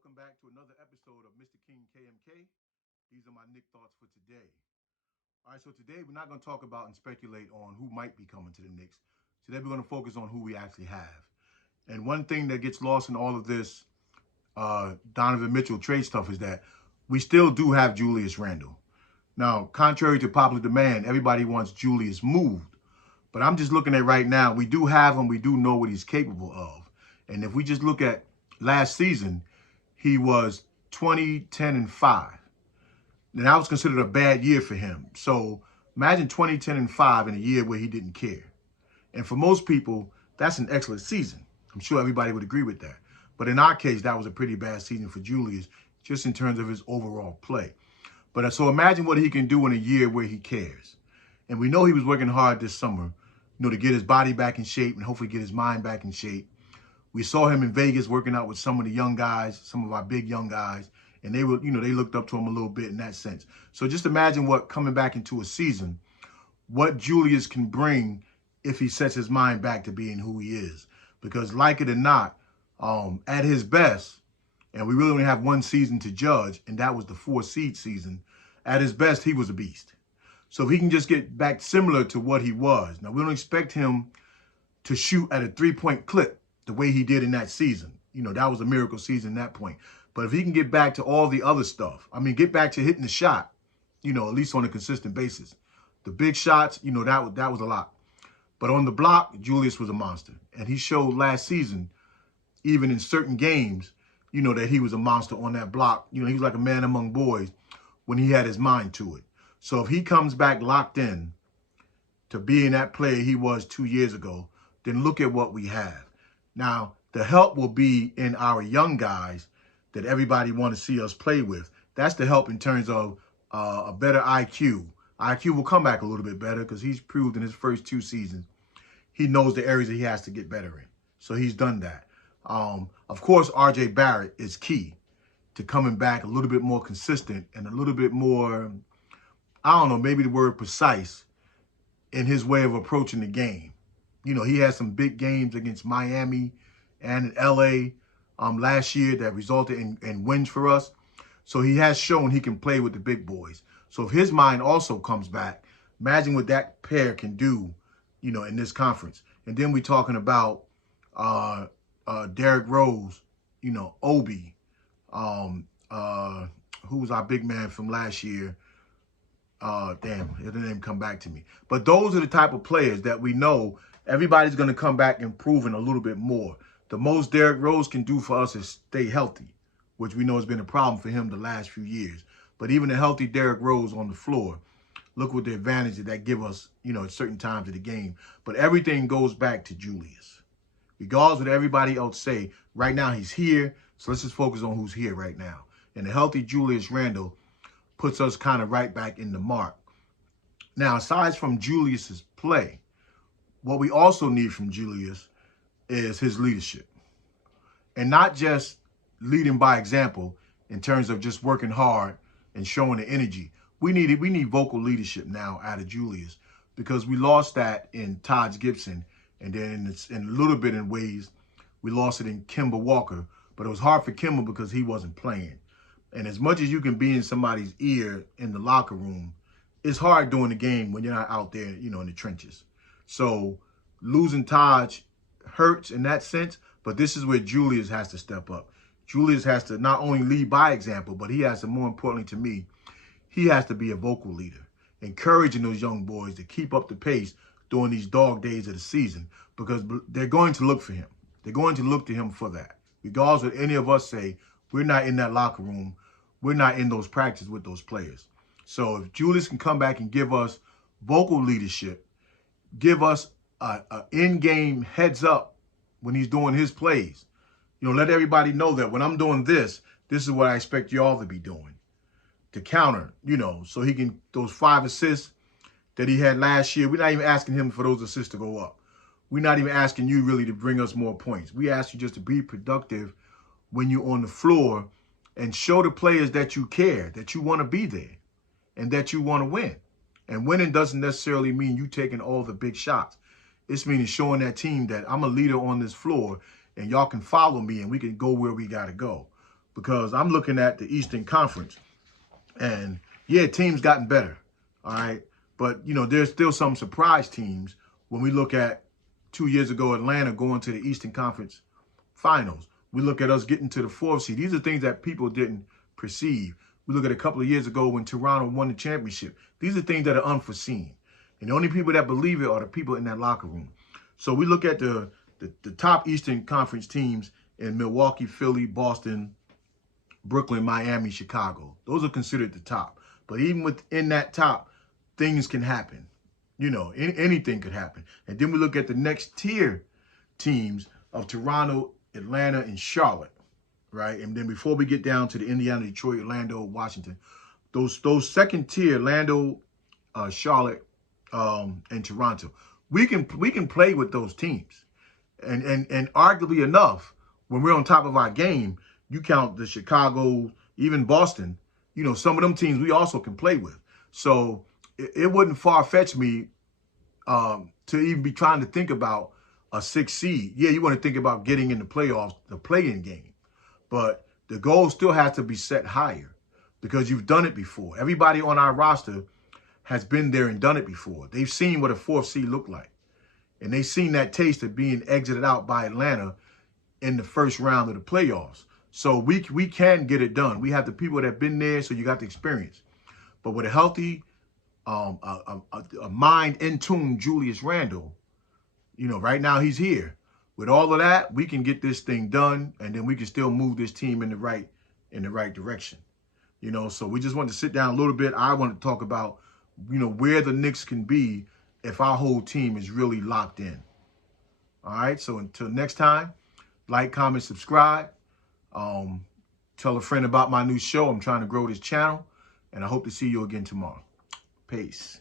Welcome back to another episode of Mr. King KMK. These are my Knick thoughts for today. All right, so today we're not going to talk about and speculate on who might be coming to the Knicks. Today we're going to focus on who we actually have. And one thing that gets lost in all of this Donovan Mitchell trade stuff is that we still do have Julius Randle. Now, contrary to popular demand, everybody wants Julius moved. But I'm just looking at right now, we do have him. We do know what he's capable of. And if we just look at last season, he was 20, 10, and 5. And that was considered a bad year for him. So imagine 20, 10, and 5 in a year where he didn't care. And for most people, that's an excellent season. I'm sure everybody would agree with that. But in our case, that was a pretty bad season for Julius, just in terms of his overall play. But so imagine what he can do in a year where he cares. And we know he was working hard this summer, to get his body back in shape and hopefully get his mind back in shape. We saw him in Vegas working out with some of the young guys, some of our big young guys, and they were, they looked up to him a little bit in that sense. So just imagine what coming back into a season, what Julius can bring if he sets his mind back to being who he is. Because like it or not, at his best, and we really only have one season to judge, and that was the 4-seed season, at his best, he was a beast. So if he can just get back similar to what he was. Now, we don't expect him to shoot at a 3-point clip the way he did in that season. That was a miracle season at that point. But if he can get back to all the other stuff, get back to hitting the shot, at least on a consistent basis. The big shots, that was a lot. But on the block, Julius was a monster. And he showed last season, even in certain games, that he was a monster on that block. He was like a man among boys when he had his mind to it. So if he comes back locked in to being that player he was 2 years ago, then look at what we have. Now, the help will be in our young guys that everybody want to see us play with. That's the help in terms of a better IQ. IQ will come back a little bit better because he's proved in his first 2 seasons he knows the areas that he has to get better in. So he's done that. Of course, R.J. Barrett is key to coming back a little bit more consistent and a little bit more, I don't know, maybe the word precise in his way of approaching the game. He had some big games against Miami and in L.A. Last year that resulted in wins for us. So he has shown he can play with the big boys. So if his mind also comes back, imagine what that pair can do, in this conference. And then we're talking about Derrick Rose, Obi, who was our big man from last year. Damn, it didn't even come back to me. But those are the type of players that we know everybody's going to come back improving a little bit more. The most Derrick Rose can do for us is stay healthy, which we know has been a problem for him the last few years. But even a healthy Derrick Rose on the floor, look what the advantage that give us, at certain times of the game. But everything goes back to Julius. Regardless of what everybody else say, right now he's here. So let's just focus on who's here right now. And the healthy Julius Randle puts us kind of right back in the mark. Now, aside from Julius's play, what we also need from Julius is his leadership. And not just leading by example in terms of just working hard and showing the energy. We need vocal leadership now out of Julius because we lost that in Taj Gibson. And then in a little bit in ways, we lost it in Kemba Walker. But it was hard for Kemba because he wasn't playing. And as much as you can be in somebody's ear in the locker room, it's hard doing the game when you're not out there, in the trenches. So losing Taj hurts in that sense, but this is where Julius has to step up. Julius has to not only lead by example, but he has to, more importantly to me, he has to be a vocal leader, encouraging those young boys to keep up the pace during these dog days of the season because they're going to look for him. They're going to look to him for that. Regardless of what any of us say, we're not in that locker room. We're not in those practices with those players. So if Julius can come back and give us vocal leadership, give us an in-game heads up when he's doing his plays, let everybody know that when I'm doing this, this is what I expect y'all to be doing to counter, so he can, those 5 assists that he had last year, we're not even asking him for those assists to go up. We're not even asking you really to bring us more points. We ask you just to be productive when you're on the floor and show the players that you care, that you want to be there, and that you want to win. And winning doesn't necessarily mean you taking all the big shots. It's meaning showing that team that I'm a leader on this floor and y'all can follow me and we can go where we got to go. because I'm looking at the Eastern Conference. And yeah, teams gotten better, all right? But, you know, there's still some surprise teams when we look at 2 years ago, Atlanta going to the Eastern Conference Finals. We look at us getting to the 4th seed. These are things that people didn't perceive. We look at a couple of years ago when Toronto won the championship. These are things that are unforeseen. And the only people that believe it are the people in that locker room. So we look at the top Eastern Conference teams in Milwaukee, Philly, Boston, Brooklyn, Miami, Chicago. Those are considered the top. But even within that top, things can happen. You know, anything could happen. And then we look at the next tier teams of Toronto, Atlanta, and Charlotte, right? And then before we get down to the Indiana, Detroit, Orlando, Washington, those second tier, Orlando, Charlotte, and Toronto, we can play with those teams. And arguably enough, when we're on top of our game, you count the Chicago, even Boston, you know, some of them teams we also can play with. So it wouldn't far-fetch me to even be trying to think about a 6th seed. Yeah, you want to think about getting in the playoffs, the play-in game. But the goal still has to be set higher because you've done it before. Everybody on our roster has been there and done it before. They've seen what a 4th seed looked like. And they've seen that taste of being exited out by Atlanta in the first round of the playoffs. So we can get it done. We have the people that have been there, so you got the experience. But with a healthy, a mind in tune Julius Randle, you know, right now he's here. With all of that, we can get this thing done, and then we can still move this team in the right direction. You know, so we just wanted to sit down a little bit. I want to talk about, you know, where the Knicks can be if our whole team is really locked in. All right, so until next time, like, comment, subscribe. Tell a friend about my new show. I'm trying to grow this channel, and I hope to see you again tomorrow. Peace.